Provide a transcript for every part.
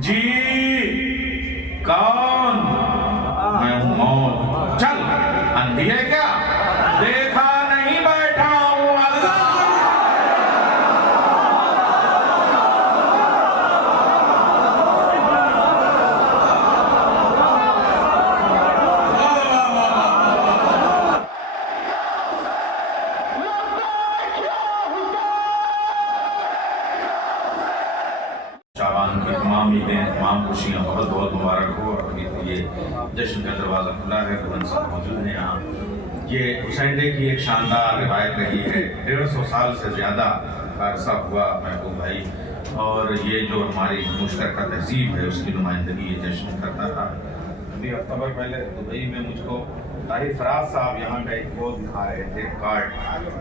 जी कौन? मैं हूं मौत। चल, अंधी है क्या? देखा नहीं बैठा हूं शाबान की तमाम ईदें, तमाम खुशियाँ बहुत बहुत मुबारक हो। और अभी तो ये जश्न का दरवाज़ा खुला है, बुलंद साहब मौजूद हैं यहाँ। ये हुसैन डे की एक शानदार रिवायत रही है। 150 साल से ज़्यादा का अरसा हुआ महबूब भाई, और ये जो हमारी मुश्तरका तहजीब है उसकी नुमाइंदगी ये जश्न करता था। अभी हफ्ता भर पहले दुबई में मुझको ताहिर फराज साहब यहाँ का एक वो दिखा रहे थे कार्ड,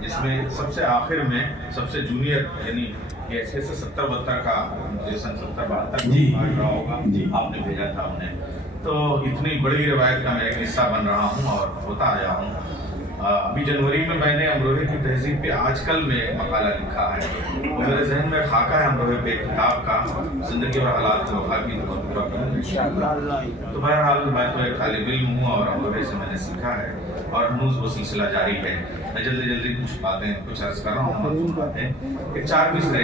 जिसमें सबसे आखिर में सबसे जूनियर यानी ये 670-72 का सन 70-72 रहा होगा, आपने भेजा था उन्हें। तो इतनी बड़ी रिवायत का मैं एक हिस्सा बन रहा हूँ और होता आया हूँ। अभी जनवरी में मैंने अमरोहे की तहजीब पे आजकल में मकाला लिखा है, तो मेरे जहन में खाका है अमरोहे पे एक किताब का, जिंदगी और हालात की वफा की। तो बहरहाल मैं तो एक तालिब इल्म हूँ और अमरोहे से मैंने सीखा है और हनूज वो सिलसिला जारी है। मैं जल्दी जल्दी कुछ बातें कुछ अर्ज कर रहा हूँ। एक 4 मिसरे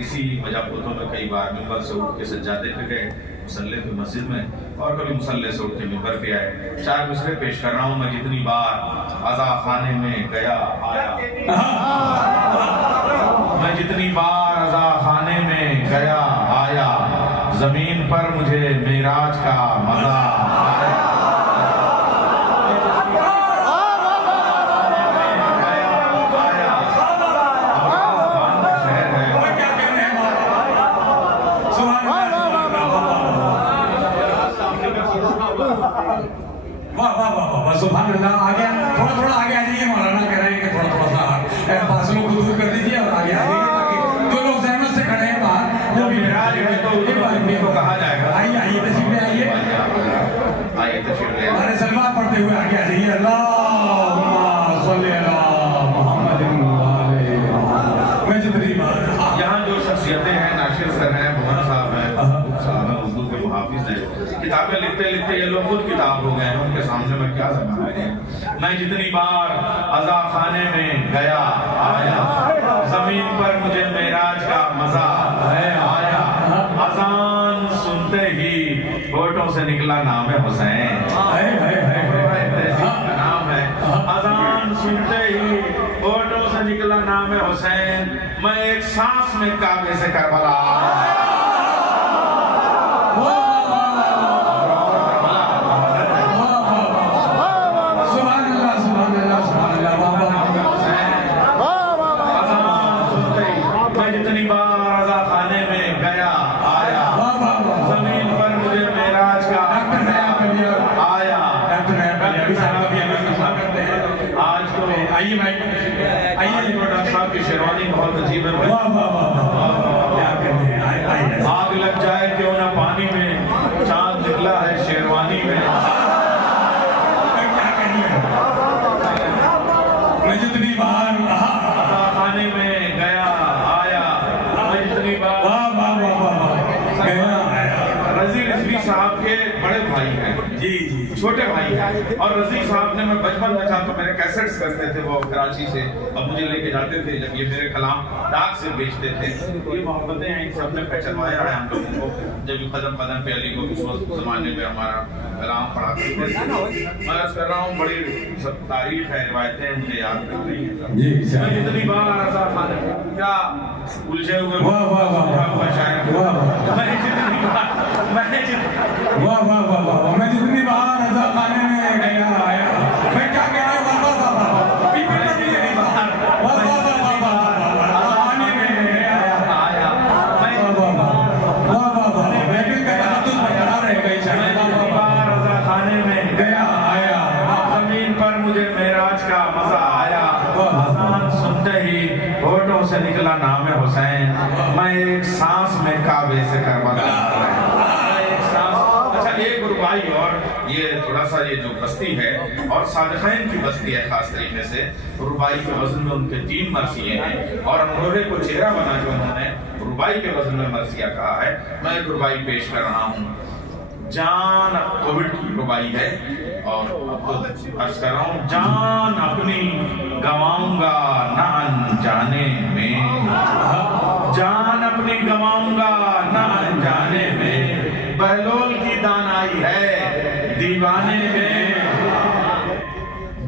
इसी वजापोतों में कई बार मिंबर से उठ के सज्जादे पे गए, मुसल्ले पे मस्जिद में, और कभी मुसल्ले से उठ के मिंबर पे आए। 4 मिसरे पेश कर रहा हूँ। मैं जितनी बार अज़ा खाने में गया आया, मैं जितनी बार अज़ा खाने में गया आया, जमीन पर मुझे मेराज का मजा आया। वाह वाह वाह वाह, सुभान अल्लाह। आगे थोड़ा थोड़ा आगे आ जाइए, मौलाना कह रहे हैं कि थोड़ा थोड़ा सा फासलों को दूर कर दीजिए और आगे आ जाइए, ताकि जो लोग सहमत से खड़े हैं बाहर वो भी मेराज में तो एक आदमी को कहा जाएगा। आइए आइए तशरीफ ले आइए, आइए तशरीफ ले हमारे सलमान पढ़ते हुए आगे आ जाइए। अल्लाहुम्मा सल्ली अला मुहम्मदिन व आले मुहम्मद। मैं जितनी बार यहाँ जो शख्सियतें हैं, नाशिर सर हैं, मोहन साहब हैं, उर्दू के मुहाफिज हैं, किताबें लिखते लिखते ये लोग खुद किताब हो गए हैं। उनके सामने मैं क्या समझ रहे। मैं जितनी बार अज़ा खाने में गया आया, जमीन पर मुझे मेराज का मजा है आया, अजान सुनते ही होठों से निकला नाम है हुसैन। नाम है अजान सुनते ही होठों से निकला नाम है हुसैन, मैं एक सांस में काबे से करबला आया। आइए भाई, आइए। डॉक्टर साहब की शेरवानी बहुत अजीब है। आग लग जाए क्यों ना पानी में, चांद निकला है शेरवानी में। मैं जितनी बार खाने में गया आया, मैं जितनी बार रजी रिजवी साहब के बड़े भाई हैं, जी जी छोटे भाई हैं। और रजी साहब ने, मैं बचपन में था तो मेरे कैसेट्स करते थे वो कराची से, और मुझे लेके जाते थे जब ये मेरे कलाम डाक से बेचते थे। ये मोहब्बतें हैं, इन सब ने पहचानवाया है हम लोगों को। जब कदम कदम पे अली को उस जमाने में हमारा कलाम पढ़ाते थे, मैं अर्ज कर रहा हूँ, बड़ी सब तारीफ है, रिवायतें मुझे याद कर रही हैं जी। मैं जितनी बार अज़ा खाने क्या उलझे हुए वाह वाह वाह शायद मैं जितनी बार वाह वाह वाह वाह, मैं जितनी बार अज़ा खाने में गया आया, मैं क्या कह रहा हूँ। वाह वाह वाह वाह, जितनी बार वाह वाह वाह वाह, खाने में गया आया, मैं वाह वाह वाह वाह वाह, महफिल का तकद्दुस बरकरार रहेगा इंशाअल्लाह। जितनी बार अज़ा खाने में गया आया, जमीन पर मुझे मेराज का मजा आया, अज़ान सुनते ही होठों से निकला नाम है हुसैन, मैं एक सांस में काबे से करबला। एक रुबाई और ये थोड़ा सा ये जो बस्ती है और सादिक़ैन की बस्ती है, खास तरीके से रुबाई के वज़न में उनके 3 मरसिए हैं और अमरोहे को चेहरा बना जो उन्होंने रुबाई के वजन में मरसिया कहा है। मैं एक रुबाई पेश कर रहा हूँ। जान कोविड की रुबाई है और अब तो अर्ज कर रहा हूँ। जान अपनी गवाऊंगा न अनजाने में, जान अपनी गवाऊंगा न अनजाने में, बहलोल की दानाई है दीवाने में।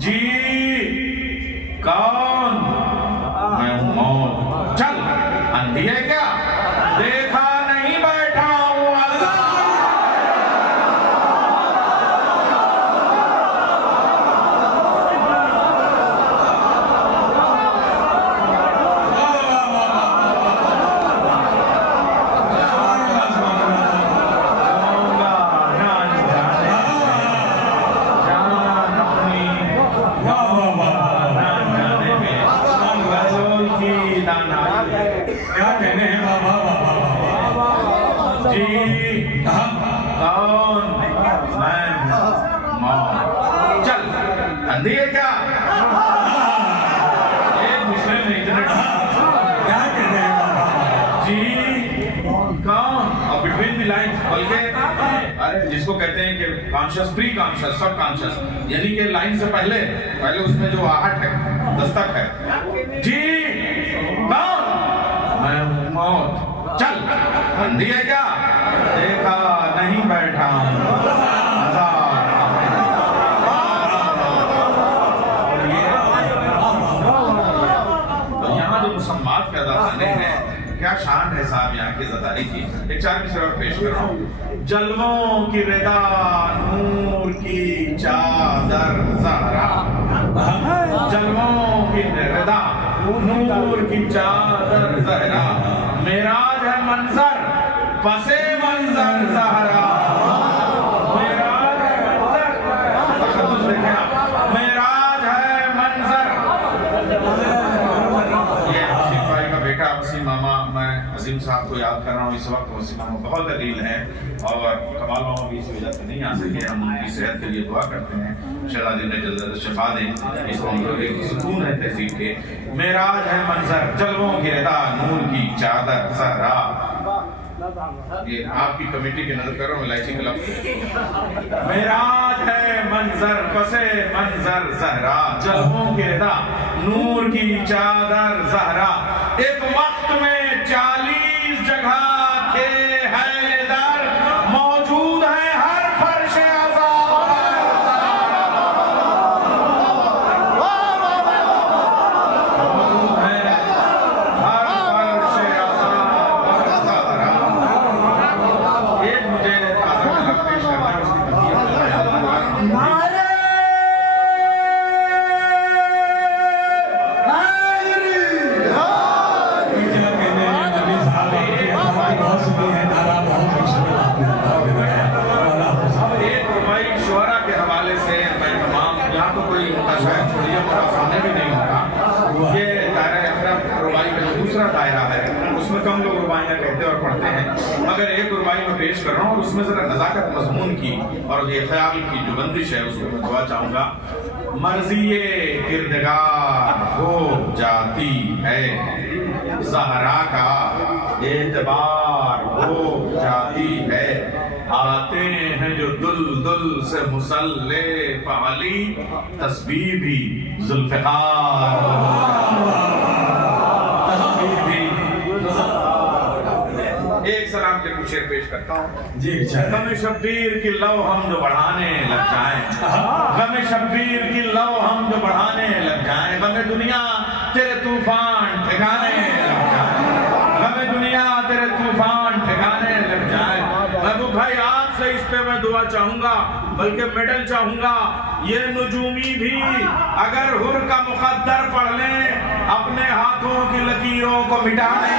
जी कौन? मैं हूं मौत। चल अंधी है क्या? देखा नहीं बैठा हूं क्या कहने हैं बाबा? जी कौन? मैं मौत। चल अंधी है क्या? एक दूसरे में इतने क्या कहने हैं बाबा? जी कौन? और बिटवीन द लाइन्स, बल्कि अरे जिसको कहते हैं कि कॉन्शियस, प्री कॉन्शियस, सब कॉन्शियस, यानी कि लाइन से पहले उसमें जो आहट है, दस्तक है। जी कौन? मैं हूं मौत। चल अंधी है क्या? देखा नहीं बैठा हूं तो यहाँ जो मुसम्मात के अदा खाने हैं, क्या शान है साहब यहाँ की ज़दारी की। एक चार मिसरे और पेश कर रहा हूँ। जलवों की रिदा नूर की चादर ज़हरा, जलवों की रिदा नूर की चादर ज़हरा, मेराज है मंजर पसे मंजर ज़हरा, मेराज है मंजर, मेराज है मंजर। ये वसीम भाई का बेटा वसीम मामा, मैं अजीम साहब को याद कर रहा हूँ इस वक्त। वसीम मामा बहुत अलील हैं और कमाल मामा भी इसी वजह से नहीं आ सके। हम उनकी सेहत के लिए दुआ करते हैं, शहजादी ने जल्द शफा दें, इसको हम लोग एक सुकून है तहजीब के। मेराज है मंजर जलवों की रिदा नूर की चादर ज़हरा। ये आपकी कमेटी की नजर कर रहा हूँ, इलायची क्लब। मेराज है मंजर पसे मंजर ज़हरा, जलवों की रिदा नूर की चादर ज़हरा। एक वक्त में 40 जगह थे हैदर, मौजूद है हर फर्श आज़ाद, मौजूद है हर फर्श आज़ाद। एक मुझे ताज़ा कलाम पेश करना है, उसकी तस्वीर दायरा है, उसमें कम लोग रुबाइयाँ कहते और पढ़ते हैं, मगर एक रुबाई में पेश कर रहा हूँ और उसमें जरा नजाकत मजमून की और ये ख्याल की जो बंदिश है उसको मैं दुआ चाहूँगा। मर्ज़ी किरदगार हो जाती है, ज़हरा का एतबार हो जाती है, आते हैं जो दुल दुल से मुसल्ले पाली, तस्बीह भी जुल्फ़िकार। एक सलाम के कुछ शेर पेश करता हूँ। जी गम शब्बीर की लौ हम जो बढ़ाने लग जाएं, गम शब्बीर की लौ हम जो बढ़ाने लग जाएं, गम दुनिया तेरे तूफान ठिकाने लग जाएं, गम दुनिया तेरे तूफान ठिकाने लग जाएं। महबूब भाई आपसे इस पे मैं दुआ चाहूंगा, बल्कि मेडल चाहूंगा। ये नुजूमी भी अगर हुर का मुकद्दर पढ़ लें, अपने हाथों की लकीरों को मिटा लें।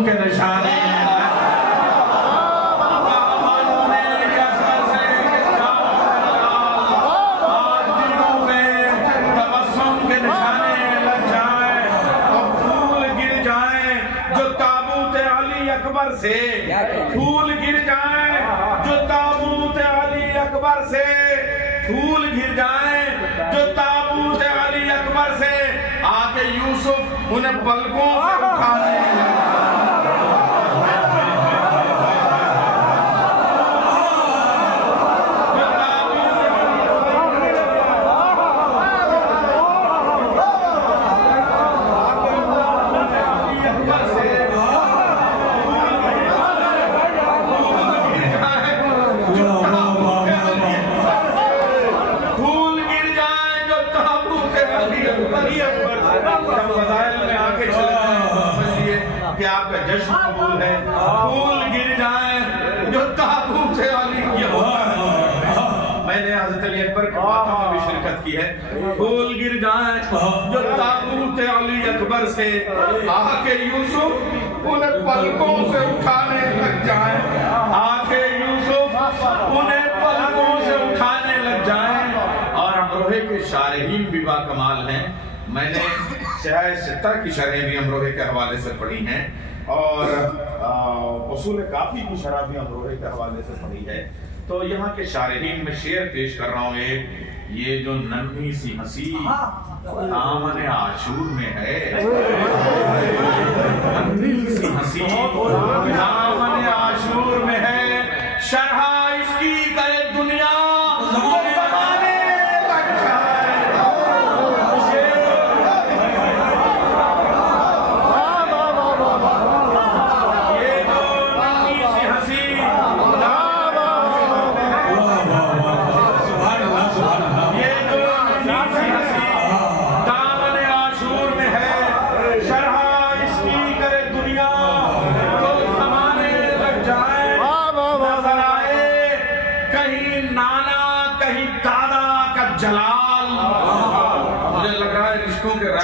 के निशाने अकबर से फूल गिर जाए, जो ताबूत अली अकबर से फूल गिर जाए, जो ताबूत अली अकबर से आके यूसुफ उन्हें पलकों से उठाने कि आपका जश्न कबूल है। फूल गिर जाए जो ताबूत अली, मैंने हज़रत अली अकबर के बातों में भी शिरकत की है। फूल गिर जाए जो ताबूत अली अकबर से आके यूसुफ उन्हें पलकों से उठाने लग जाए, आके यूसुफ उन्हें पलकों से उठाने लग जाए। और अमरोहे के शारहीन भी बाकमाल हैं। मैंने सिराए सित्ता की शरह भी अमरोहे के हवाले से पढ़ी हैं और उसूल काफ़ी की शरह भी अमरोहे के हवाले से पढ़ी है। तो यहाँ के शारहीन में शेर पेश कर रहा हूँ एक, ये जो नन्ही सी हंसी दामन आशूर में है, नन्ही सी हंसी दामन आशूर में है, शरहा इसकी करे दुनिया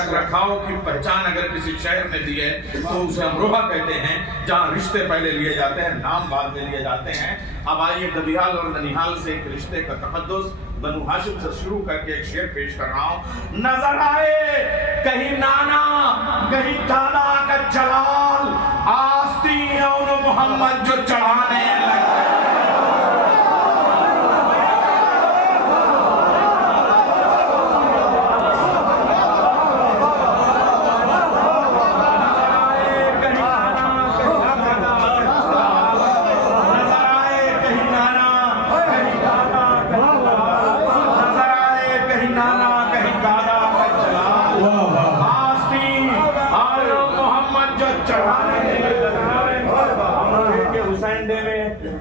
रखाव की पहचान अगर किसी शहर में दी है तो उसे अमरोहा कहते हैं, जहाँ रिश्ते पहले लिए जाते हैं, नाम बाद में लिए जाते हैं। अब आइए दबियाल और ननिहाल से एक रिश्ते का तकद्दुस बनु हाशिम से शुरू करके एक शेर पेश कर रहा हूँ। नजर आए कहीं नाना कहीं दादा का जलाल, आस्तीन मोहम्मद जो चढ़ाने लगे।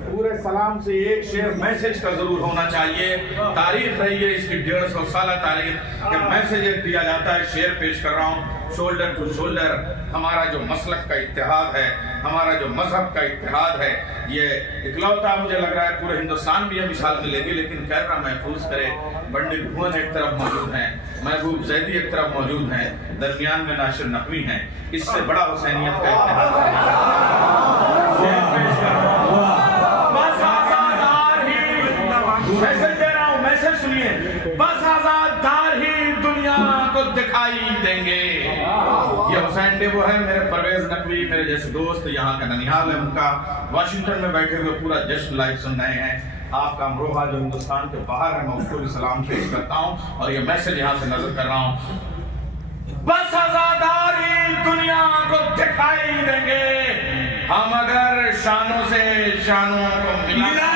पूरे सलाम से एक शेर मैसेज का जरूर होना चाहिए। तारीख रही है इसकी 150 साल तारीख के मैसेज दिया जाता है। शेर पेश कर रहा हूँ। शोल्डर टू शोल्डर हमारा जो मसलक का इत्तेहाद है, हमारा जो मजहब का इत्तेहाद है, ये इकलौता मुझे लग रहा है पूरे हिंदुस्तान भी ये मिसाल मिलेगी। लेकिन कैमरा महफूज करे, पंडित भुवन एक तरफ मौजूद हैं, महबूब जैदी एक तरफ मौजूद हैं, दरमियान में नासिर नकवी हैं। इससे बड़ा हुसैनियत का इत्तेहाद मैसेज दे रहा हूँ, मैसेज सुनिए। बस आजादार ही दुनिया को दिखाई देंगे। ये हुसैन डे वो है, मेरे परवेज नकवी मेरे जैसे दोस्त, यहाँ का ननिहाल है उनका, वाशिंगटन में बैठे हुए पूरा जश्न लाइव सुन रहे हैं। आपका अमरोहा जो हिंदुस्तान के बाहर है, मैं उसको भी सलाम पेश करता हूँ और ये मैसेज यहाँ से नजर कर रहा हूँ। बस आजादार ही दुनिया को दिखाई देंगे, हम अगर शानों से शानों को मिलाएं।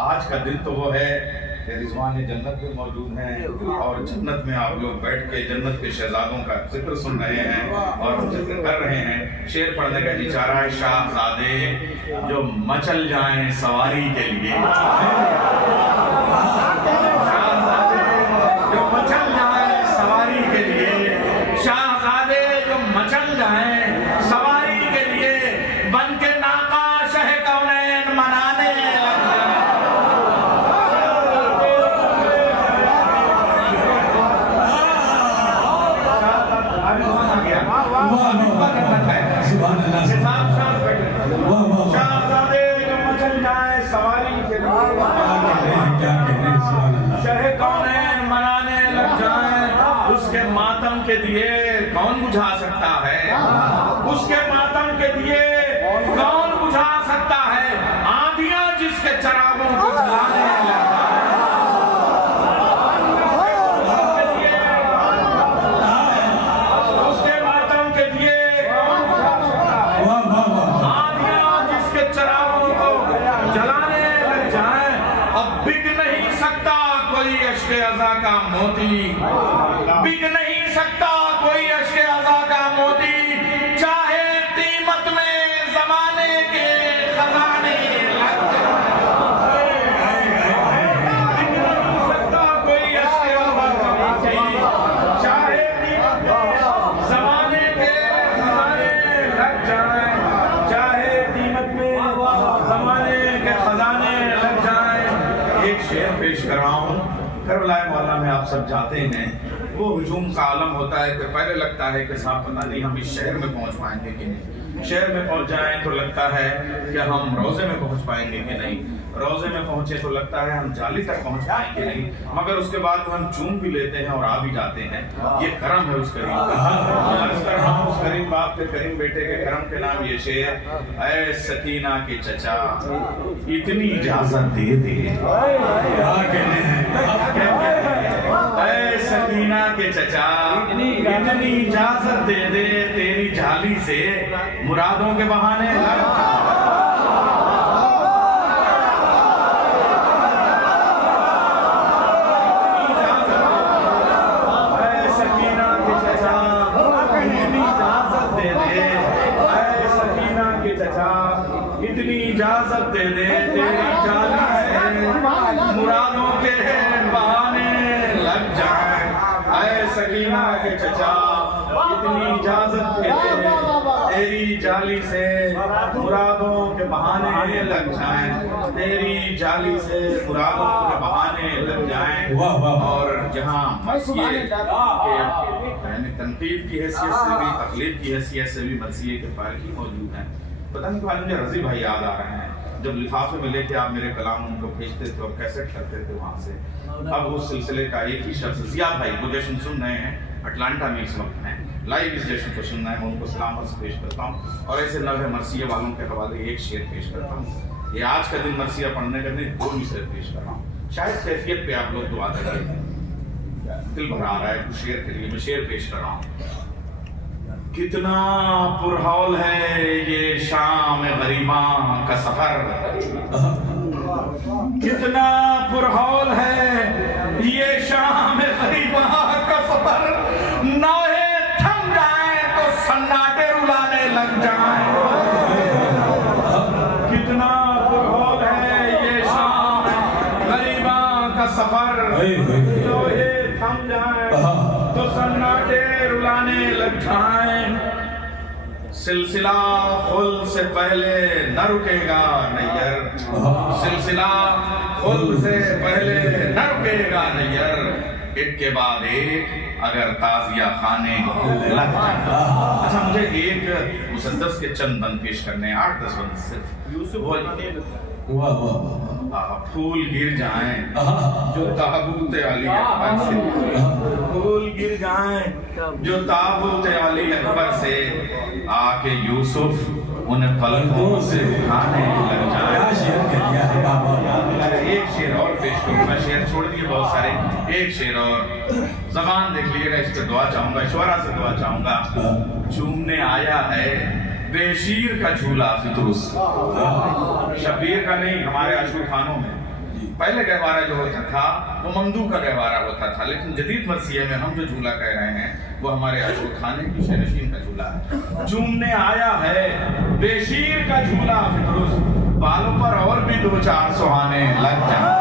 आज का दिन तो वो है कि रिजवान जन्नत में मौजूद हैं और जन्नत में आप लोग बैठ के जन्नत के शहजादों का जिक्र सुन रहे हैं और जिक्र कर रहे हैं। शेर पढ़ने का जी चाह रहा है। शाहजादे जो मचल जाएं सवारी के लिए, शाहजादे जो मचल जाएं दिए कौन बुझा सकता है, उसके मातम के दिए कौन बुझा सकता है, आंधियां जिसके चरागों को जलाने उसके मातम के दिए कौन बुझा सकता है, आंधियां जिसके चरागों को जलाने लग जाए। अब बिक नहीं सकता कोई अश्के अज़ा का मोती, बिक नहीं सकता कोई अश्के अज़ा का मोती, चाहे कीमत में जमाने के खजाने लग जाए। बिक नहीं सकता कोई अश्के अज़ा का मोती, चाहे कीमत में जमाने के खजाने लग जाए, चाहे कीमत में जमाने के खजाने लग जाए। एक शेर पेश कर रहा हूँ। करबला मौला में आप सब जाते हैं, वो हुजूम का आलम होता है, तो पहले लगता है कि साहब पता नहीं हम इस शहर में पहुंच पाएंगे कि नहीं, शहर में पहुंच जाएं तो लगता है कि हम रोजे में पहुंच पाएंगे कि नहीं, रोजे में पहुंचे तो लगता है हम जाली तक पहुंच पाएंगे नहीं, मगर उसके बाद हम चूम भी लेते हैं और आ भी जाते हैं। ये करम है उस करीम का। अर्ज़ कर रहा हूं उस करीम बाप के करीम बेटे के करम के नाम ये शेर, ऐ सकीना के चचा इतनी इजाजत दे दे, ऐ सकीना के चचा इतनी इजाजत दे दे, तेरी जाली से मुरादों के बहाने इतनी इजाजत दे दे, तेरी जाली से मुरादों के बहाने लग जाए। ऐ सकीना के चचा इतनी इजाजत दे दे, तेरी जाली से मुरादों के बहाने लग जाए, तेरी जाली से मुरादों के बहाने लग जाए। और जहाँ मर्सिये के तनकीद की हैसियत से भी, तकलीद की हैसियत से भी मर्सिये के फारिगी मौजूद हैं। पता नहीं क्यों मुझे रजी भाई याद आ रहे हैं, जब लिफाफे में लेके आप मेरे कलाम उनको भेजते थे और कैसेट करते थे वहाँ से। अब उस सिलसिले का एक ही शख्स जियाद भाई वो जश्न सुन रहे हैं, अटलांटा में इस वक्त हैं, लाइव इस जश्न को सुन रहे हैं, मैं उनको सलाम अर्ज़ पेश करता हूँ और ऐसे नवे मर्सिया वालों के हवाले एक शेर पेश करता हूँ। ये आज का दिन मर्सिया पढ़ने का दिन, 2 मिसरे पेश कर रहा हूँ, शायद कैफियत पे आप लोग दुआ करेंगे, दिल भर आ रहा है कुछ शेर के लिए, मैं शेर पेश कर रहा हूँ। कितना पुरहौल है ये शाम गरीबा का सफर, कितना पुरहौल है ये शाम गरीबा का सफर, नौहे थम जाए तो सन्नाटे रुलाने लग जाए। कितना पुरहौल है ये शाम गरीबा का सफर, नौहे थम जाए तो सन्नाटे रुलाने लग जाए। सिलसिला खुल से पहले न रुकेगा नैयर, सिलसिला खुल से पहले न रुकेगा नैयर, एक के बाद एक अगर ताजिया खाने लग जाए। अच्छा मुझे एक मुसद्दस के चंद बंद पेश करने, 8-10 बंद सिर्फ। यूसुफ फूल गिर जाएं जो ताबूत अली अकबर से, फूल गिर जाएं जो ताबूत अली अकबर से, आके यूसुफ उन पलकों से उठाने लग जाए। एक शेर और पेश करूंगा, शेर छोड़ दिए बहुत सारे, एक शेर और ज़बान देख लीजिएगा, इस पर दुआ चाहूंगा, ईश्वरा से दुआ चाहूंगा। चूमने आया है बेशीर का झूला फितरुस, शबीर का नहीं, हमारे आशूर खानों में पहले गहवारा जो होता था वो ममदू का गहवारा होता था, लेकिन जदीद मरसिया में हम जो झूला कह रहे हैं वो हमारे आशूर खाने की शहनशीन का झूला है। चूमने आया है बेशीर का झूला फितरुस, बालों पर और भी 2-4 सुहाने लग जाए।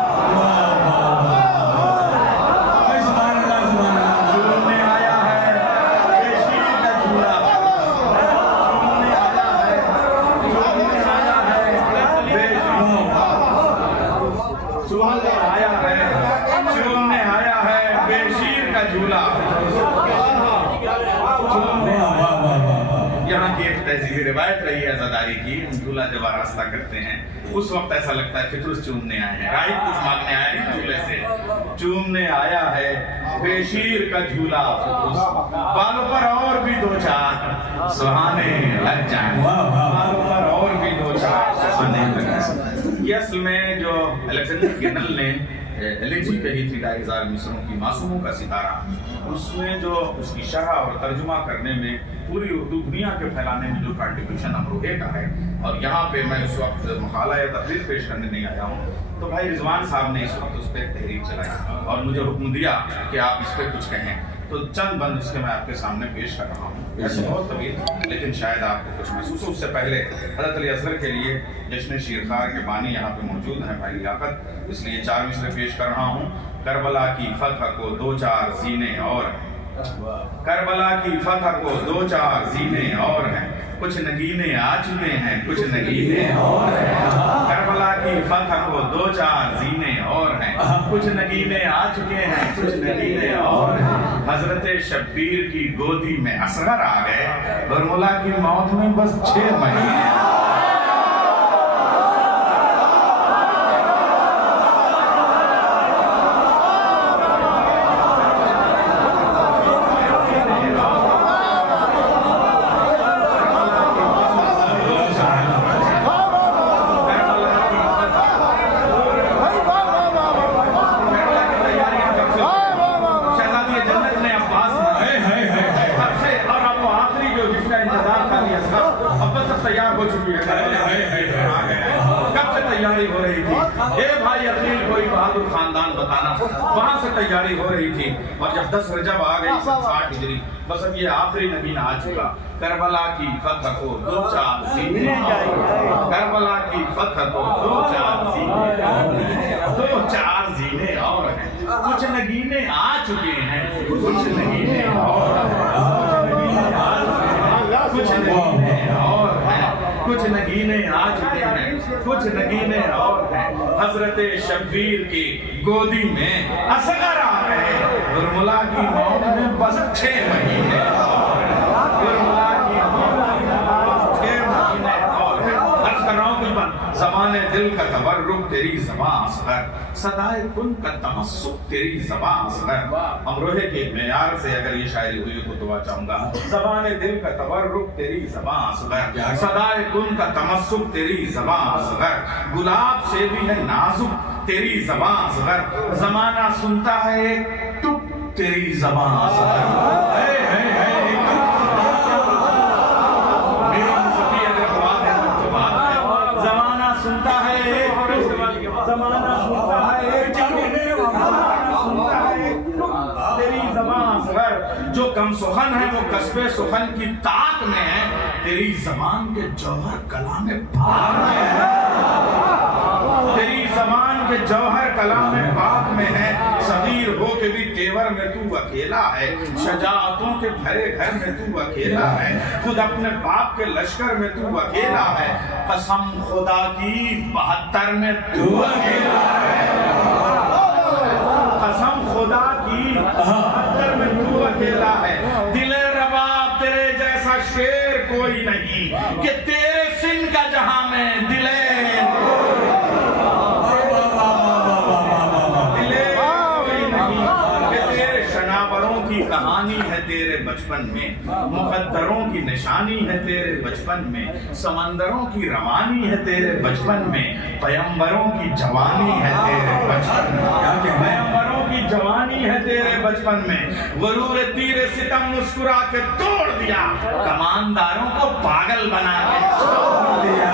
यहाँ की एक तहजीब रिवायत रही है अज़ादारी की, दूल्हा जब रास्ता करते हैं उस वक्त ऐसा लगता है फितुर चूमने आए हैं, राही कुछ मांगने आया नहीं, झूले से चूमने आया है बेशीर का झूला, बालों पर और भी दो चार सुहाने लग जाए, बालों पर और भी दो चार सुहाने लग जाए। ये असल में जो अलेक्जेंडर गिनल ने एलिजी कही थी 2500 मिसरों की मासूमों का सितारा, उसमें जो उसकी शरह और तर्जुमा करने में पूरी उर्दू दुनिया के फैलाने में जो कंट्रीब्यूशन अमरोहे का है, और यहाँ पे मैं उस वक्त मकाला या तकरीर पेश करने नहीं आया हूँ, तो भाई रिजवान साहब ने इस वक्त उस पर एक तहरीर चलाई और मुझे हुक्म दिया कि आप इस पर कुछ कहें, तो चंद बंद उसके मैं आपके सामने पेश कर रहा हूँ। ऐसे बहुत तवील लेकिन शायद आपको कुछ महसूस हो। उससे पहले हज़रत अली असगर के लिए जश्न शीरखार के बानी यहाँ पे मौजूद हैं भाई लियाकत, इसलिए 4 मिसरे पेश कर रहा हूँ। करबला की फतह को 2-4 जीने और, करबला की फतह को 2-4 जीने और हैं, कुछ नगीने आ चुके हैं, कुछ नगीने और हैं। करबला की फतह को 2-4 जीने और हैं, कुछ नगीने आ चुके हैं, कुछ नगीने और हैं। हजरत शब्बीर की गोदी में असगर आ गए, बरमुला की मौत में बस 6 महीने। तैयार हो चुकी है, कब से तैयारी हो रही थी? ए भाई अकील कोई बहादुर खानदान बताना, वहां से तैयारी हो रही थी। और जब 10 रजब आ गई 60 हिजरी, बस अब ये आखिरी नगीना आ चुका। करबला की फतह को 2-4 जीने, करबला की फतह को 2-4 जीने, 2-4 जीने और हैं, कुछ नगीने आ चुके हैं, कुछ नगीने और कुछ नगीने और हैं, कुछ नगीने आ चुके हैं, कुछ नगीने और हैं। हजरत शब्बीर की गोदी में असगर आ गए, बुरमुला की मौत में बस 6 महीने और हैं, बुरमुला की मौत में बस 6 महीने और हैं। अर्ज़ कर रहा हूँ ज़बाने दिल का तबर्रुक तेरी ज़बां असगर, सदाए कुन का तमस्सुक तेरी ज़बां असगर। अमरोहे के मेयार से अगर ये शायरी हुई तो दुआ चाहूंगा। ज़बाने दिल का तबर्रुक तेरी ज़बां असगर, सदाए कुन का तमस्सुक तेरी ज़बां असगर, गुलाब से भी है नाजुक तेरी ज़बां असगर, ज़माना सुनता है एक टुक तेरी ज़बां असगर। सुनता है ज़माना सुनता है तेरी ज़बां असगर, जो कम सुखन है वो कस्बे सुखन की ताक में है, तेरी ज़बान के जौहर कलाम पाक में है, तेरी ज़बान के जौहर कलाम पाक में है। सगीर हो के भी तेवर में तू अकेला है, शजाअतों के भरे घर में तू अकेला है, खुद अपने बाप के लश्कर में तू अकेला है, कसम खुदा की 72 में तू अकेला है, कसम खुदा की 72 में तू अकेला है। दिले रबाब तेरे जैसा शेर कोई नहीं, कि तेरे सिन का जहां में दिले कहानी है तेरे बचपन में, मुकद्दरों की निशानी है तेरे बचपन में, समंदरों की रवानी है तेरे बचपन में, पैगंबरों की जवानी है तेरे बचपन में, पैगंबरों की जवानी है तेरे बचपन में। गुरूर तीरे सितम मुस्कुरा के तोड़ दिया, कमानदारों को पागल बना के छोड़ दिया,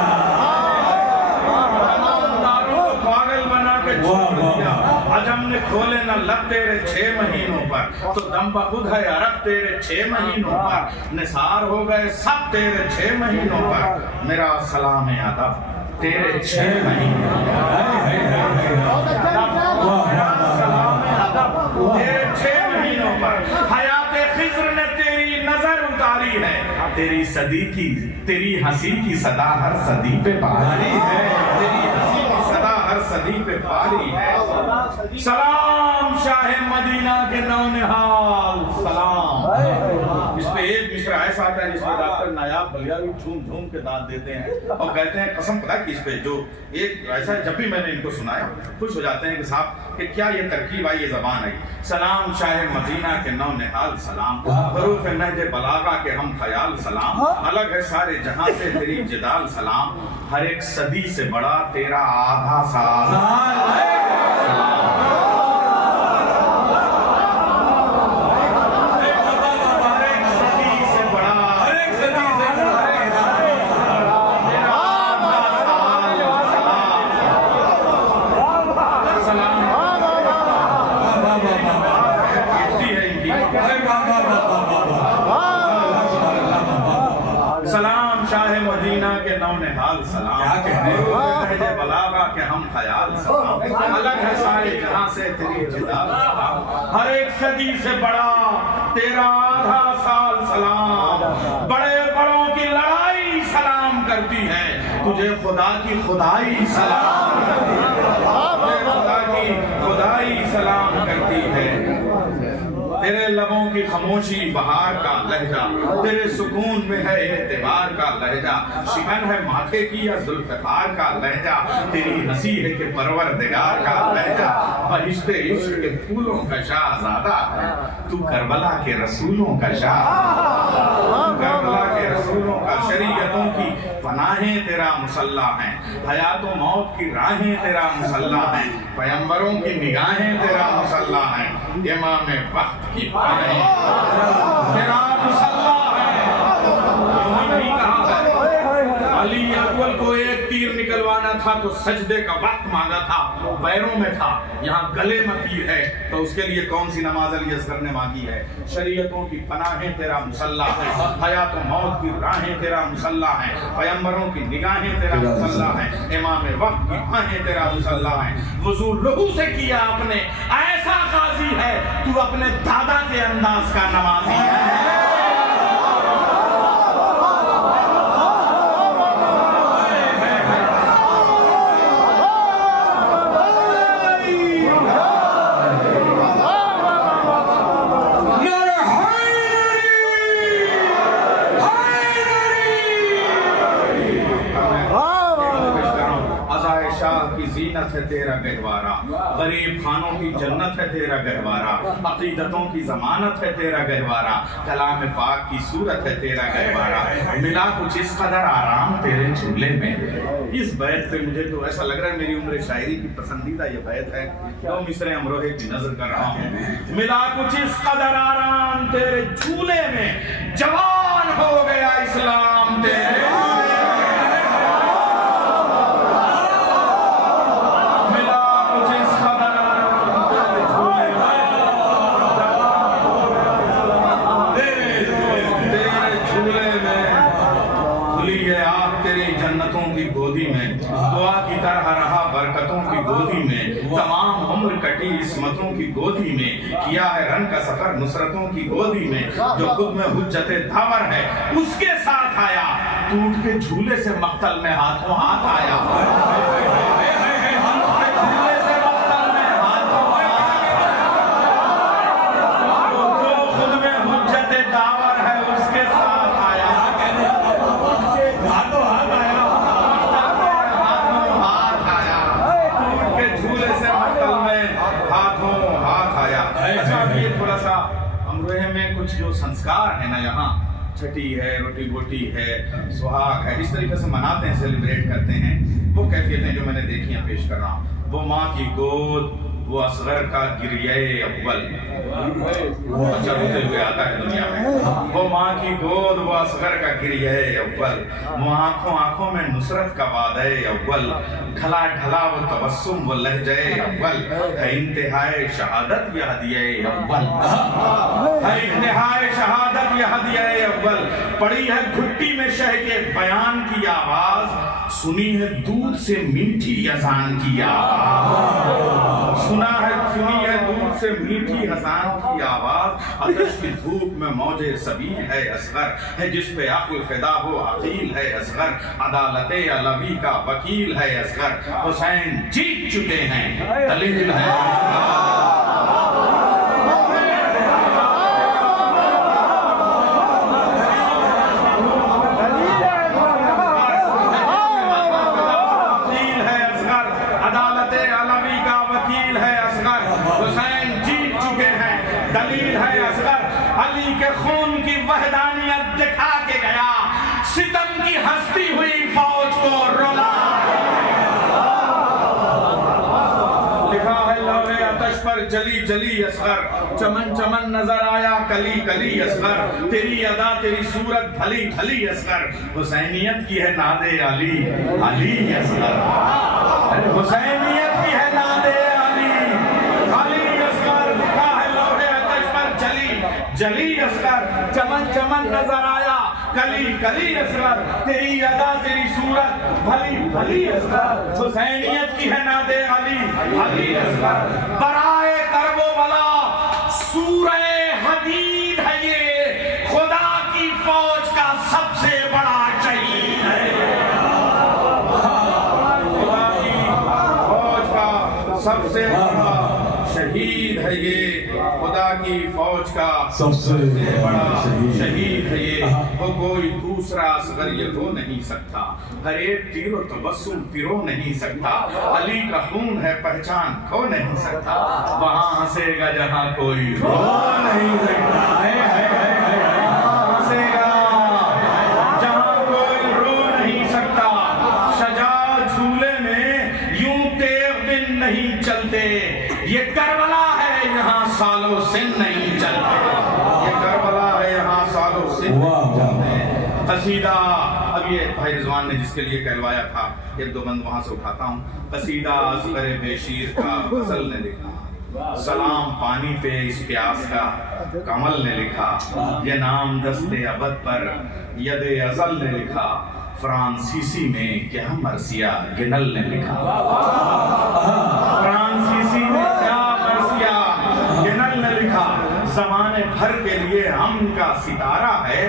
कमानदारों को पागल बना के छोड़ दिया। अजम ने खोले न लब तेरे 6 महीनों पर, तो दम बखुद है अरब तेरे 6 महीनों पर, निसार हो गए सब तेरे 6 महीनों पर। मेरा सलाम अदब तेरे 6 महीनों तेरे 6 महीनों पर। हयाते खिज्र ने तेरी नजर उतारी है, तेरी सदी की तेरी हंसी की सदा हर सदी पे बारी है, तेरी हंसी की सदा हर सदी पे बारी है। सलाम शाह मदीना के नौनिहाल सलाम। इस पे एक मिसरा ऐसा आता है जिसमें डॉक्टर नायाब बलियावी झूम झूम के दांत देते हैं और कहते हैं कसम खुदा की इस पे जो एक ऐसा जब भी मैंने इनको सुनाया खुश हो जाते हैं कि साहब कि क्या ये तरकीब आई, ये जबान आई। सलाम शाह मदीना के नौ निहाल सलाम, हरूफ नहज बलागा के हम ख्याल सलाम, अलग है सारे जहां से तेरी जिदाल सलाम, हर एक सदी से बड़ा तेरा आधा साल। सलाम शाह मदीना के नौ निहाल सलाम, क्या कहने नहज बलागा के हम ख्याल सलाम, अलग है सारे जहां से तेरी जिदाल सलाम, हर एक सदी से बड़ा तेरा आधा साल सलाम, बड़े बड़ों की लड़ाई सलाम करती है, तुझे खुदा की खुदाई सलाम करती है, खुदा की खुदाई सलाम करती है। तेरे लबों की खामोशी बहार का लहजा, तेरे सुकून में है एतबार का लहजा, शिकन है माथे की या जुल्फ़िकार का लहजा, तेरी हंसी है कि परवरदिगार का लहजा, बहिश्ते इश्क के फूलों का शाहज़ादा है, तू करबला के रसूलों का शाह, करबला के रसूलों का, शरीयतों की पनाहें तेरा मुसल्ला है, हयात व मौत की राहें तेरा मुसल्ला है, पैगंबरों की निगाहें तेरा मुसल्ला है, इमाम वक्त की पनाहें तेरा मुसल्ला है। नहीं कहा है अली अकबर को एक तीर निकलवाना था तो सजदे का वक्त मांगा था, पैरों में था, यहाँ गले में तीर है तो उसके लिए कौन सी नमाज अली असगर ने मांगी है। शरीयतों की पनाहें तेरा मुसल्ला है, हयात व मौत की राहें तेरा मुसल्ला है, पैगंबरों की निगाहें तेरा मुसल्ला है, इमाम वक्त की आहें तेरा मुसल्ला है। वुज़ू लहू से किया आपने ऐसा गाजी है, तू अपने दादा के अंदाज का नमाजी है। जीनत है तेरा गहवारा, गरीब खानों की जन्नत है तेरा गहवारा, अकीदतों की जमानत है तेरा गहवारा, कलाम पाक की सूरत है तेरा गहवारा, मिला कुछ इस कदर आराम तेरे झूले में। इस बैत पे मुझे तो ऐसा लग रहा है मेरी उम्र शायरी की पसंदीदा ये बैत है, दो मिसरे अमरोहे की नजर कर रहा हूँ। मिला कुछ इस कदर आराम तेरे झूले में, जवान हो गया इस्लाम तेरे, जन्नतों की गोदी में, दुआ की तरह रहा बरकतों की गोदी में, तमाम उम्र कटी इस्मतों की गोदी में, किया है रन का सफर नुसरतों की गोदी में, जो खुद में हुज्जते दावर है उसके साथ आया, टूट के झूले से मक्तल में हाथों हाथ आया, झूले से मक्तल में हाथों जो खुद में हुज्जते दावर है उसके साथ आया, हाथों हाथ आया, झूले से मक्तल में हाथों हाथ आया। अच्छा ये थोड़ा सा अमरोहे में कुछ जो संस्कार है ना, यहाँ छठी है, रोटी बोटी है, सुहाग है, इस तरीके से मनाते हैं, सेलिब्रेट करते हैं, वो कैफियतें जो मैंने देखी हैं पेश कर रहा हूँ। वो माँ की गोद, वो असगर का गिरिये अव्वल, वो बच्चा रोते हुए आता है दुनिया में, वो माँ की गोद, वो असगर का गिरिये अव्वल, वो आंखों आंखों में नुसरत का वादे अव्वल, ढला ढला वो तबस्सुम वो लहजे अव्वल, है इंतहाए शहादत यह हदिये अव्वल, है इंतहाए शहादत यह हदिये अव्वल, पड़ी है घुट्टी में शह के बयान की आवाज, सुनी है दूध से मीठी अजान की आवाज, सुनी है दूध से मीठी हसान की आवाज, आतश की धूप में मौजे सबील है असगर, है जिस पे अक्ल फिदा हो अकील है असगर, अदालते अलवी का वकील है असगर, हुसैन जीत चुके हैं दलील है। नादे अलवी का वकील है असगर, हुसैन जीत चुके हैं दलील है असगर। अली के खून की वहदानियत दिखा के गया, सितम की हस्ती हुई फौज को रुला। लिखा है लौहे आतश पर जली जली असगर, चमन चमन नजर आया कली कली असगर। तेरी अदा तेरी सूरत भली भली असगर, हुसैनियत की है नादे अली अली असगर। अरे हुसैनियत की है नादे अली अली असगर। लिखा है लौहे आतश पर जली जली असगर, चमन चमन नजर आया कली कली असगर। तेरी अदा तेरी सूरत भली भली असगर, हुसैनियत की है नादे अली अली असगर। बराए करबो बला सूरे हदीद है ये, खुदा की फौज का सबसे बड़ा शहीद है। खुदा की फौज का सबसे बड़ा शहीद है ये, खुदा की फौज का सबसे बड़ा शहीद है ये। वो कोई दूसरा असगर ये हो नहीं सकता, हर एक तीरो तबस्सुम पिरो नहीं सकता। अली का खून है पहचान खो नहीं सकता, वहां हंसेगा जहां कोई रो नहीं सकता। हंसेगा जहां कोई रो नहीं सकता। सजा झूले में यूं तेग दिन नहीं चलते, ये करबला है यहाँ सालों से नहीं चलते। ये करबला है यहाँ सालों से नहीं चलते। कसीदा अब ये भाई रिजवान ने जिसके लिए कहलवाया था, एक दो बंद वहां से उठाता हूँ। कसीदा असगर बेशीर का गजल ने लिखा, सलाम पानी पे इस प्यास का कमल ने लिखा। ये नाम दस्ते अबद पर यदे अजल ने लिखा, फ्रांसीसी में क्या मरसिया गिनल ने लिखा। फ्रांसीसी में क्या मरसिया गिनल ने लिखा। जमाने भर के लिए अमन का सितारा है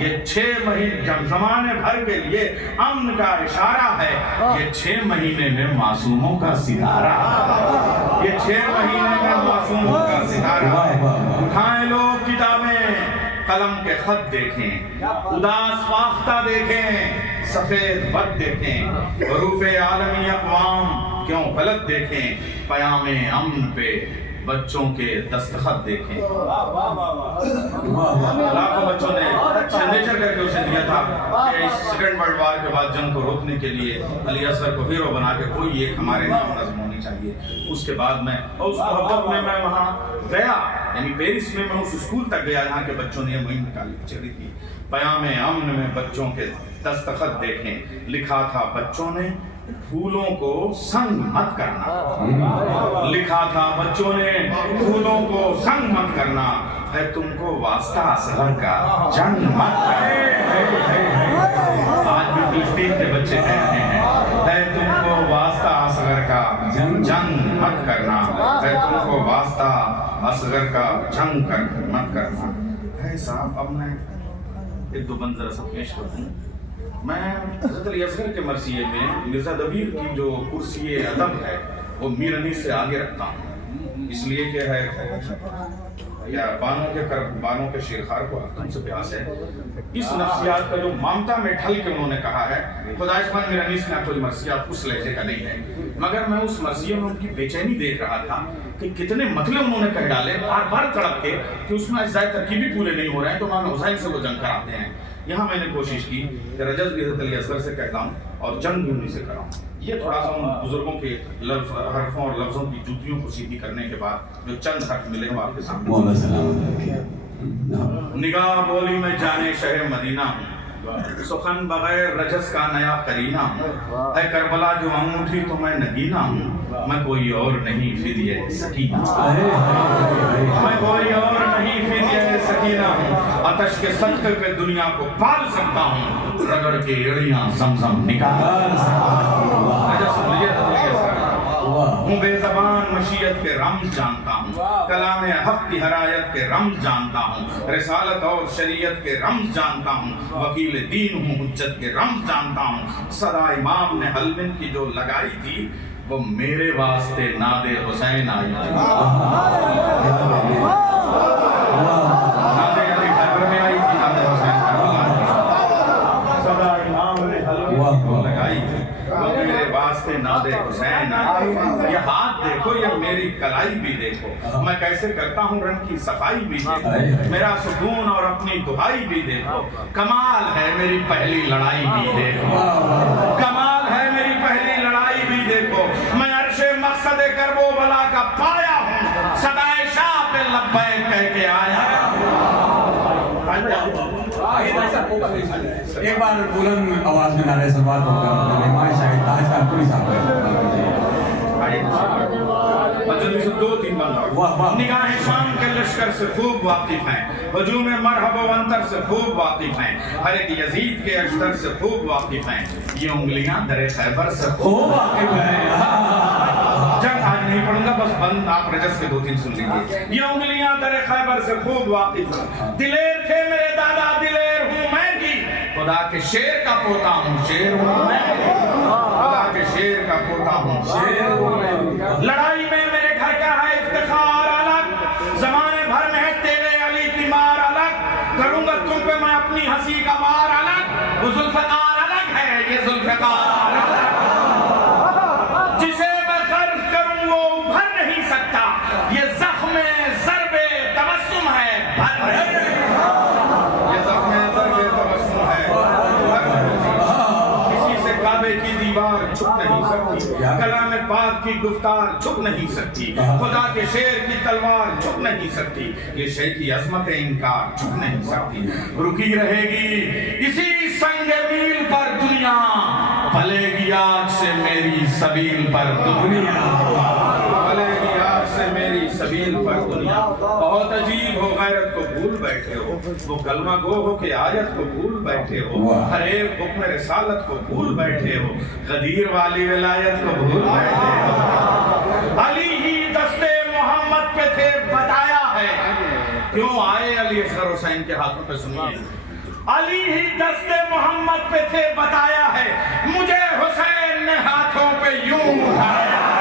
ये 6 महीने, जमाने भर के लिए अमन का इशारा है ये 6 महीने में मासूमों का सितारा। ये 6 महीने में मासूमों का सितारा है। उठाए लोग किताबें कलम के खत देखें, उदास फाख्ता देखें, सफेद बद देखें, हरूफे आलमी अक़वाम क्यों गलत देखें, पयामे अमन पे बच्चों के दस्तखत देखें। लाखों बच्चों ने सिग्नेचर करके उसे दिया था कि इस सेकेंड वर्ल्ड वार के बाद जंग को रोकने के लिए अली असगर को हीरो बना के कोई एक हमारे नाम नज़्म होनी चाहिए। उसके बाद में और उस मोहब्बत में मैं वहाँ गया, यानी पेरिस में मैं उस स्कूल तक गया जहाँ के बच्चों ने मुहिम निकाली चली थी। पयामे अमन में बच्चों के दस्तखत देखें, लिखा था बच्चों ने फूलों को संग मत करना। लिखा था बच्चों ने फूलों को संग मत करना, है तुमको वास्ता असगर का जंग मत करना। आज भी फिलिस्तीन के बच्चे कह रहे हैं, है तुमको वास्ता असगर का जंग मत करना, है तुमको वास्ता असगर का जंग मत करना। है साहब, अब मैं एक दो बंद जरा सा पेश कर दूं। मैं हज़रत अली असगर के मरसिये में मिर्ज़ा दबीर की जो कुर्सी अदब है वो मीर अनीस से आगे रखता हूँ, इसलिए कि है या बानों के शेरखार को तुमसे प्यास है। इस नफ्सियात का जो ममता में ढल के उन्होंने कहा है, खुदाइशमान मीर अनीस का कोई मरसियात उस लहजे का नहीं है, मगर मैं उस मरसिये में उनकी बेचैनी देख रहा था कि कितने मतले उन्होंने कह डाले बार बार तड़प के कि उसमें अज्जाए तरकीबी पूरे नहीं हो रहे हैं, तो इमाम हुसैन से वो जंग कराते हैं। यहाँ मैंने कोशिश की कि रजज़ भी हज़रत अली असगर से कहता हूँ और जंग भी उन्हीं से कराऊँ। ये थोड़ा सा उन बुजुर्गों के हरफों और लफ्ज़ों की जूतियों को सीधी करने के बाद जो चंद हर्फ मिले वो आपके सामने। निगाह बोली में जाने शहर मदीना हूँ, सुखन बगैर रजस का नया करीना हूँ, है करबला जो अंगूठी तो मैं नगीना हूँ, मैं कोई और नहीं फिदिये सकीना, मैं कोई और नहीं फिदिये सकीना हूँ, आतश के सदक़े पे दुनिया को पाल सकता हूँ, रगड़ के एड़ियाँ ज़मज़म निकाल हूँ, बेज़बान मशीयत के रम्ज़ जानता हूँ, कलामे हक़ की हरायत के रम्ज़ जानता हूँ, रिसालत और शरीयत के रम्ज़ जानता हूँ, वकील दीन हूँ हुज्जत के रम्ज़ जानता हूँ। सदा इमाम ने हलमिन की जो लगाई थी वो मेरे वास्ते नादे हुसैन आई थी। नादे अली खैबर में आई थी, नादे हुसैन सदा इमाम ने हलमिन की जो लगाई थी वो मेरे वास्ते औलादे हुसैन आए, ये हाथ देखो, ये मेरी कलाई भी देखो, मैं कैसे करता हूँ रंग की सफाई भी देखो, मेरा सुकून और अपनी दुहाई भी देखो, कमाल है मेरी पहली लड़ाई भी देखो, कमाल है मेरी पहली लड़ाई भी देखो, मैं अर्शे मकसद करबो बला का पाया हूँ, सदाए शाह पे लब्बैक कह के आया। एक बार बुलंद आवाज में नारे सलवात होकर मेहमान शाहिद ताजदार पुलिस दो तीन बंदा निगाह शाम के लश्कर से खूब वाकिफ हैं, हजूम मरहब अंतर से खूब वाकिफ हैं, हर एक यजीद के अश्तर से खूब वाकिफ हैं, ये उंगलियां दरे खैबर से खूब वाकिफ हैं। जंग आज नहीं पढ़ूंगा, बस बंद आप रजस के दो तीन सुन लीजिए। ये उंगलियां दरे खैबर से खूब वाकिफ हैं, दिलेर थे मेरे दादा, दिलेर हूँ मैं भी, खुदा के शेर का पोता हूँ, शेर हूँ मैं, खुदा के शेर का पोता हूँ, शेर हूँ मैं। लड़ाई में मेरे घर का है इफ्तिखार अलग, जमाने भर में है तेरे अली की मार अलग, करूंगा तुम पे मैं अपनी हंसी का वार अलग, वो जुल्फकार अलग है, ये जुल्फकार अलग, जिसे मैं खर्च करूं वो उभर नहीं सकता, ये जख्म ज़र्बे तबस्सुम है, भर नहीं, ये जख्म ज़र्बे तबस्सुम है, किसी से काबे की दीवार छुप नहीं सकती, कलाम पाक की गुफ्तार छुप नहीं सकती, खुदा के शेर की तलवार छुप नहीं सकती, ये शेर की अजमत इनकार छुप नहीं सकती, रुकी रहेगी इसी संगे मील पर दुनिया, भलेगी आग से मेरी सबील पर दुनिया, भलेगी आग से मेरी सबील पर दुनिया। बहुत अजीब हो, गैरत को भूल बैठे हो, वो कलमा गो हो के आयत को भूल बैठे हो, हर एक हुक्म रिसालत को भूल बैठे हो, गदीर वाली विलायत को भूल बैठे हो। अली ही दस्ते मोहम्मद पे थे बताया है, क्यों आए अली असगर हुसैन के हाथों पे सुनिए, अली ही दस्ते मोहम्मद पे थे बताया है, मुझे हुसैन ने हाथों पे यूं उठाया है।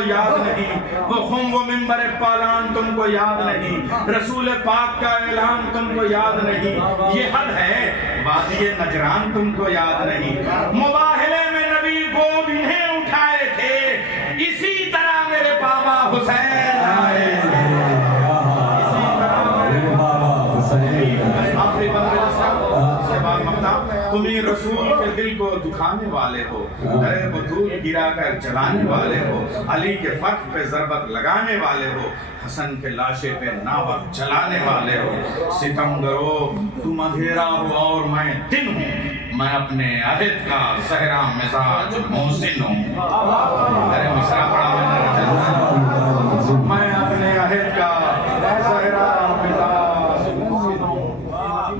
याद नहीं वो खुम वो मिंबर पालान तुमको याद नहीं, रसूल पाक का ऐलान तुमको याद नहीं, ये हद है वादिये नजरान तुमको याद नहीं, मुबाहले में नबी गोद इन्हें उठाए थे, इसी तरह मेरे बाबा हुसैन आए, इसी तरह मेरे बाबा हुसैन। आखिरी बंदे इसके बाद मक्ता, तुम्ही रसूल के दिल को दुखाने वाले हो, दरे बतूल गिरा कर जलाने वाले हो, अली के फर्क पे ज़रबत लगाने वाले हो, हसन के लाशे पे नावक जलाने वाले हो, सितमगरो तुम अंधेरा हो और मैं दिन हूँ, मैं अपने अहिद का सहरा मिजाज मोहसिन हूँ। अरे मिसरा पड़ा मैंने, मैं अपने अहिद का सहरा मिजाज मोहसिन हूँ,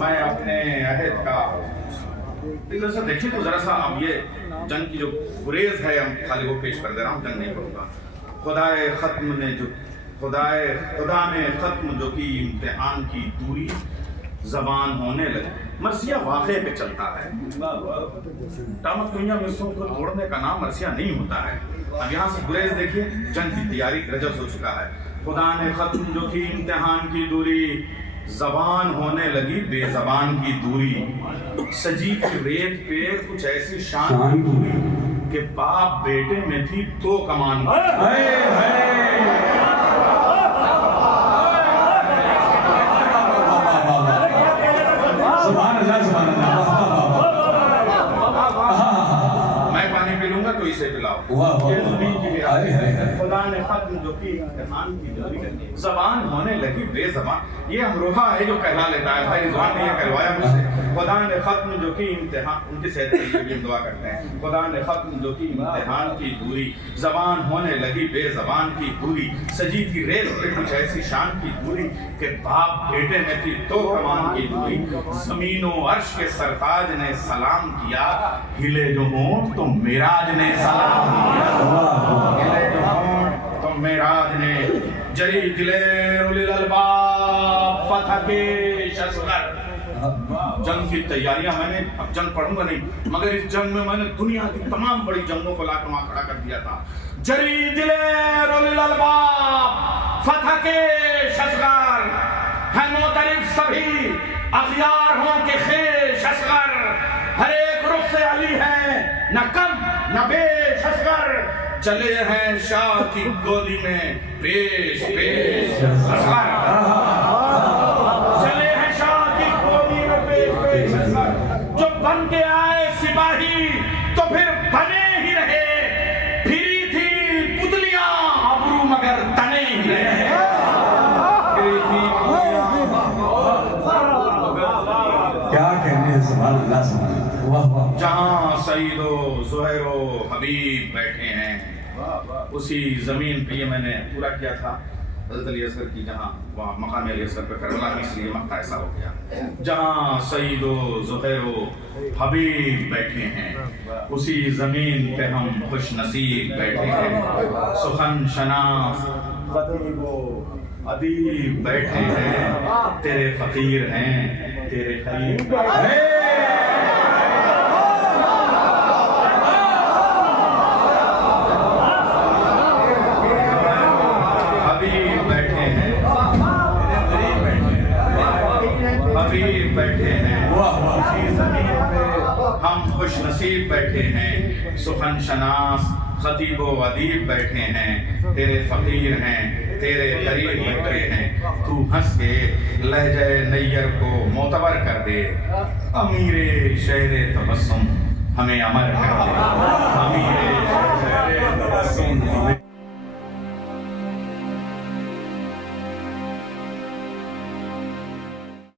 मैं अपने अहिद का। इधर से देखिए तो जरा सा, अब ये जंग की जो गुरेज है हम खाली वो पेश कर दे रहा हूँ, जंग नहीं पढ़ूंगा। खुदाए खत्म ने जो खुदा ने खत्म जो की इम्तिहान की दूरी, जबान होने लगे, मरसिया वाक़े पे चलता है, टामत कुइयां मिर्सों को तोड़ने का नाम मरसिया नहीं होता है। अब यहाँ से गुरेज देखिए, जंग की तैयारी रजब हो चुका है, खुदा ने खत्म जो की इम्तिहान की दूरी, जबान होने लगी बेजबान की दूरी, सजी की रेत पे कुछ ऐसी शान दूरी कि बाप बेटे में थी तो कमान। मैं पानी पी लूंगा तो इसे पिलाओ। खुदा ने खत्म जो की इम्तिहान की दूरी, जबान होने लगी बेजबान, ये अमरोहा है जो कहला लेता है, भाई रिजवान ने ये कहलवाया मुझसे। खुदा ने खत्म जो की इम्तिहान, उनकी सेहत के लिए दुआ करते हैं, खुदा ने खत्म जो की इम्तिहान की दूरी, जबान होने लगी बेजबान की दूरी, सजी की रेत पे कुछ ऐसी शान की दूरी कि बाप बेटे में थी तो कमान की दूरी, जमीनो अर्श के सरताज ने सलाम किया, हिले जो होंठ तो मेराज ने सलाम किया, हिले जो होंठ तो मेराज ने, जरी दिले उलिल अलबाब फतह के शस्कर। जंग की तैयारियां मैंने, अब जंग पढ़ूंगा नहीं, मगर इस जंग में मैंने दुनिया की तमाम बड़ी जंगों को लाकर वहां खड़ा कर दिया था। जरी दिले उलिल अलबाब फतह के शस्कर, है मोतरिफ सभी अखियार हों के खेश असगर, हर एक रुख से अली है न कम न बेश असगर, चले हैं शाह की गोदी में पेश पेश असगर, चले हैं शाह की गोदी में पेश पेश असगर। जो बन के आए सिपाही तो फिर बने ही रहे, फिरी थी पुतलियां अबरू मगर तने ही रहे, फिरी थी क्या कहने, सुभान अल्लाह सुभान अल्लाह, वाह वाह। जहां सईदो ज़ुहैरो हबीब बैठे हैं, उसी जमीन पे ये मैंने पूरा किया था हज़रत अली असगर की, जहाँ वहाँ मकाम अली असगर पे करबला में, इसलिए मक्का ऐसा हो गया। जहाँ सईदो ज़ुहैरो हबीब बैठे हैं, उसी जमीन पे हम खुश नसीब बैठे हैं, सुखन शनास खतीबो अदीब बैठे हैं, तेरे फकीर हैं तेरे करीब बैठे हैं, उसी ज़मीन पे हम खुश नसीब बैठे हैं, सुखन शनास खतीबो अदीब बैठे हैं, तेरे फकीर हैं तेरे करीब बैठे हैं। तू हंस के लहजे नैयर को मोतबर कर दे, अमीरे शहरे तबस्सुम हमें अमर कर दे, अमीरे